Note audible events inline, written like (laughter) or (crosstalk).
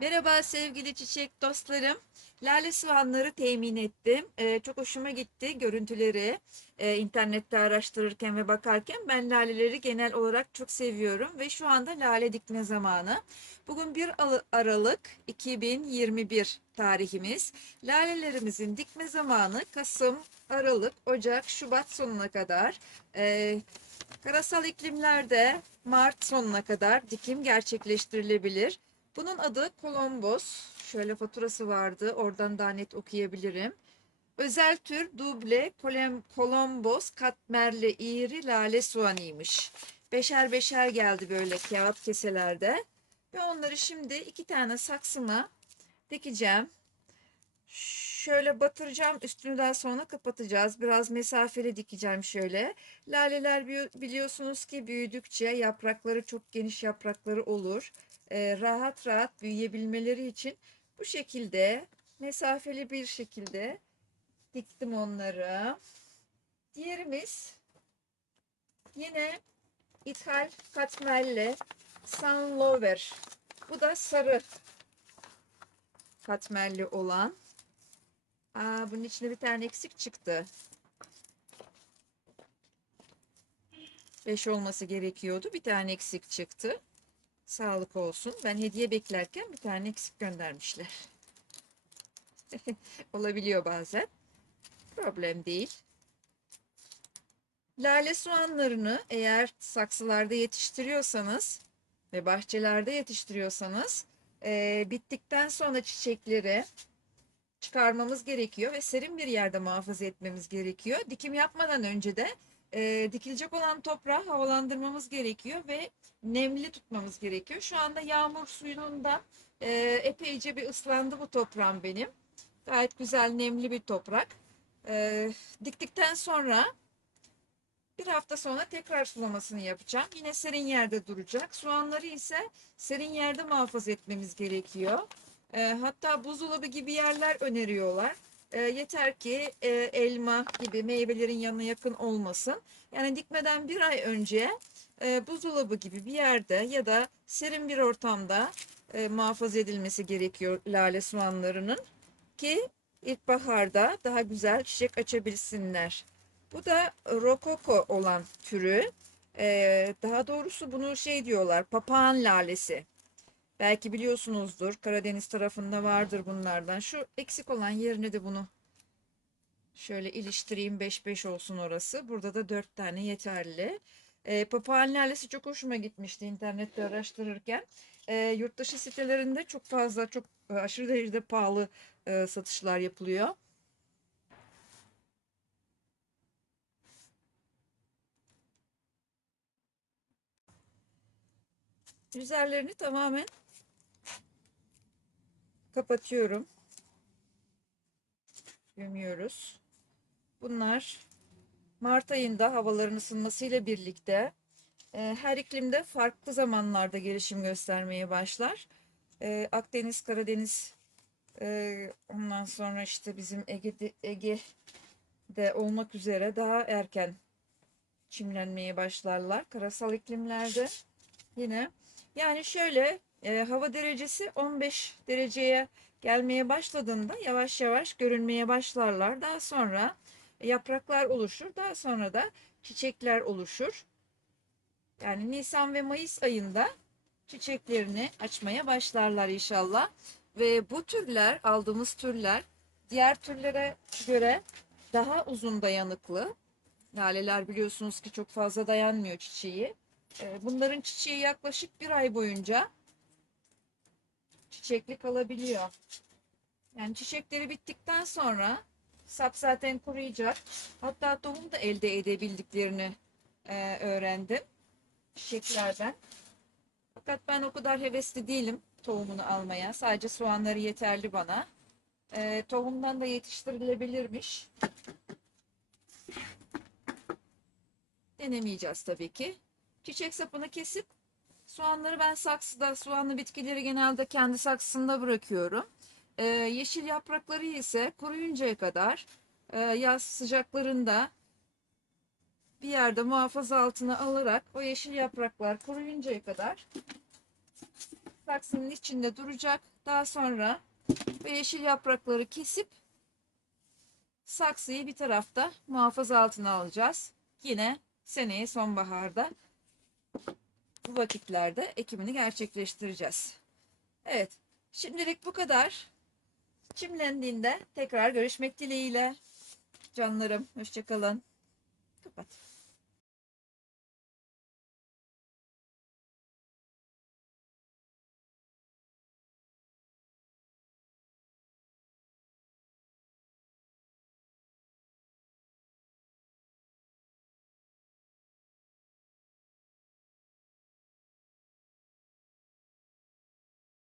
Merhaba sevgili çiçek dostlarım. Lale soğanları temin ettim. Ee, çok hoşuma gitti görüntüleri. Ee, internette araştırırken ve bakarken ben laleleri genel olarak çok seviyorum ve şu anda lale dikme zamanı. Bugün 1 Al- Aralık 2021 tarihimiz. Lalelerimizin dikme zamanı Kasım, Aralık, Ocak, Şubat sonuna kadar. Ee, karasal iklimlerde Mart sonuna kadar dikim gerçekleştirilebilir. Bunun adı Kolombos. Şöyle faturası vardı. Oradan daha net okuyabilirim. Özel tür duble kolombos katmerli iğri lale soğanıymış. Beşer beşer geldi böyle kağıt keselerde. Ve onları şimdi iki tane saksıma dikeceğim. Şöyle batıracağım. Üstünü daha sonra kapatacağız. Biraz mesafeli dikeceğim şöyle. Laleler bi- biliyorsunuz ki büyüdükçe yaprakları çok geniş yaprakları olur e, rahat rahat büyüyebilmeleri için bu şekilde mesafeli bir şekilde diktim onları. Diğerimiz yine ithal katmerli Sunlover. Bu da sarı katmerli olan. Aa, bunun içinde bir tane eksik çıktı. 5 olması gerekiyordu. Bir tane eksik çıktı. Sağlık olsun. Ben hediye beklerken bir tane eksik göndermişler. (laughs) Olabiliyor bazen. Problem değil. Lale soğanlarını eğer saksılarda yetiştiriyorsanız ve bahçelerde yetiştiriyorsanız eee, bittikten sonra çiçekleri çıkarmamız gerekiyor ve serin bir yerde muhafaza etmemiz gerekiyor. Dikim yapmadan önce de eee, dikilecek olan toprağı havalandırmamız gerekiyor ve nemli tutmamız gerekiyor. Şu anda yağmur suyundan e, epeyce bir ıslandı bu toprağım benim. Gayet güzel nemli bir toprak. E, diktikten sonra bir hafta sonra tekrar sulamasını yapacağım. Yine serin yerde duracak. Soğanları ise serin yerde muhafaza etmemiz gerekiyor. E, hatta buzdolabı gibi yerler öneriyorlar. E, yeter ki e, elma gibi meyvelerin yanına yakın olmasın. Yani dikmeden bir ay önce e, buzdolabı gibi bir yerde ya da serin bir ortamda e, muhafaza edilmesi gerekiyor lale soğanlarının ki ilkbaharda daha güzel çiçek açabilsinler. Bu da rokoko olan türü. E, daha doğrusu bunu şey diyorlar papağan lalesi. Belki biliyorsunuzdur Karadeniz tarafında vardır bunlardan. Şu eksik olan yerine de bunu şöyle iliştireyim 5-5 olsun orası. Burada da 4 tane yeterli. E, papağan lalesi çok hoşuma gitmişti internette araştırırken. E, yurt dışı sitelerinde çok fazla, çok e, aşırı derecede pahalı e, satışlar yapılıyor. Üzerlerini tamamen kapatıyorum. Gömüyoruz. Bunlar Mart ayında havaların ısınmasıyla birlikte e, her iklimde farklı zamanlarda gelişim göstermeye başlar. E, Akdeniz, Karadeniz, e, ondan sonra işte bizim Ege'de, Ege'de olmak üzere daha erken çimlenmeye başlarlar. Karasal iklimlerde yine yani şöyle e, hava derecesi 15 dereceye gelmeye başladığında yavaş yavaş görünmeye başlarlar. Daha sonra yapraklar oluşur. Daha sonra da çiçekler oluşur. Yani Nisan ve Mayıs ayında çiçeklerini açmaya başlarlar inşallah. Ve bu türler, aldığımız türler diğer türlere göre daha uzun dayanıklı. Laleler biliyorsunuz ki çok fazla dayanmıyor çiçeği. Ee, Bunların çiçeği yaklaşık bir ay boyunca çiçekli kalabiliyor. Yani çiçekleri bittikten sonra sap zaten kuruyacak. Hatta tohum da elde edebildiklerini e, öğrendim çiçeklerden. Fakat ben o kadar hevesli değilim tohumunu almaya. Sadece soğanları yeterli bana. E, tohumdan da yetiştirilebilirmiş. Denemeyeceğiz tabii ki. Çiçek sapını kesip soğanları ben saksıda, soğanlı bitkileri genelde kendi saksısında bırakıyorum. Ee, yeşil yaprakları ise kuruyuncaya kadar e, yaz sıcaklarında bir yerde muhafaza altına alarak o yeşil yapraklar kuruyuncaya kadar saksının içinde duracak. Daha sonra bu yeşil yaprakları kesip saksıyı bir tarafta muhafaza altına alacağız. Yine seneye sonbaharda vakitlerde ekimini gerçekleştireceğiz. Evet, şimdilik bu kadar. Çimlendiğinde tekrar görüşmek dileğiyle. Canlarım, hoşçakalın. Kapat.